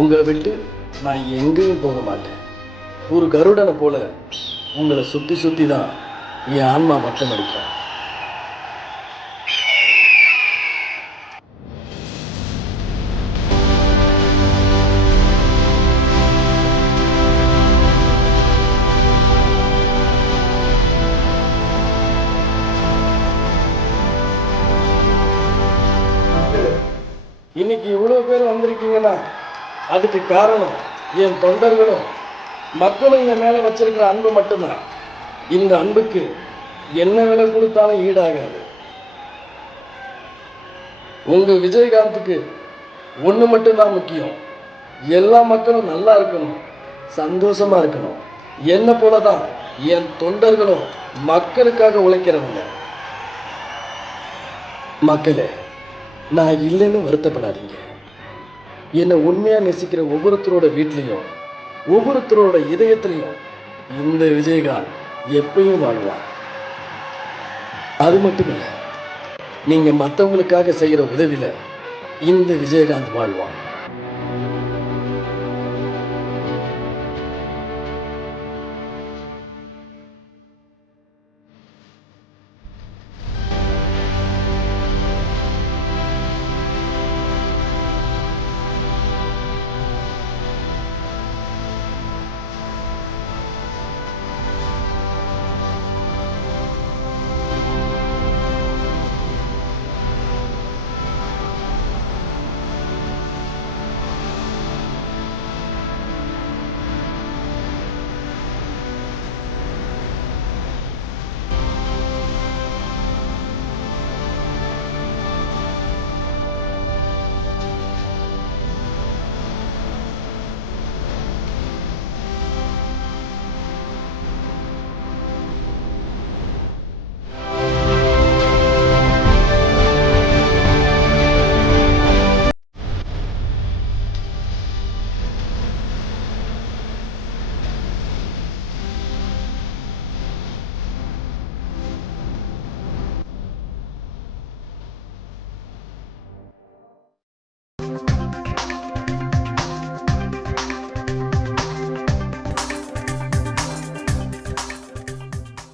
உங்களை விட்டு நான் எங்கேயும் போக மாட்டேன். ஒரு கருடனை போல உங்களை சுற்றி சுற்றி தான் என் ஆன்மா வட்டம் அடிக்கும். இன்னைக்கு இவ்வளவு பேர் வந்திருக்கீங்கன்னா அதுக்கு காரணம் என் தொண்டர்களும் மக்களும் என் மேல வச்சிருக்கிற அன்பு மட்டும்தான். இந்த அன்புக்கு என்ன விலை கொடுத்தாலும் ஈடாகாது. உங்க விஜயகாந்துக்கு ஒண்ணு மட்டும்தான் முக்கியம். எல்லா மக்களும் நல்லா இருக்கணும், சந்தோஷமா இருக்கணும். என்ன போலதான் என் தொண்டர்களும் மக்களுக்காக உழைக்கிறவங்க. மக்களே, நான் இல்லைன்னு வருத்தப்படாதீங்க. என்னை உண்மையா நேசிக்கிற ஒவ்வொருத்தரோட வீட்லையும் ஒவ்வொருத்தரோட இதயத்திலையும் இந்த விஜயகாந்த் எப்பயும் வாழ்வான். அது மட்டும் இல்லை, நீங்க மற்றவங்களுக்காக செய்யற உதவியில இந்த விஜயகாந்த் வாழ்வான்.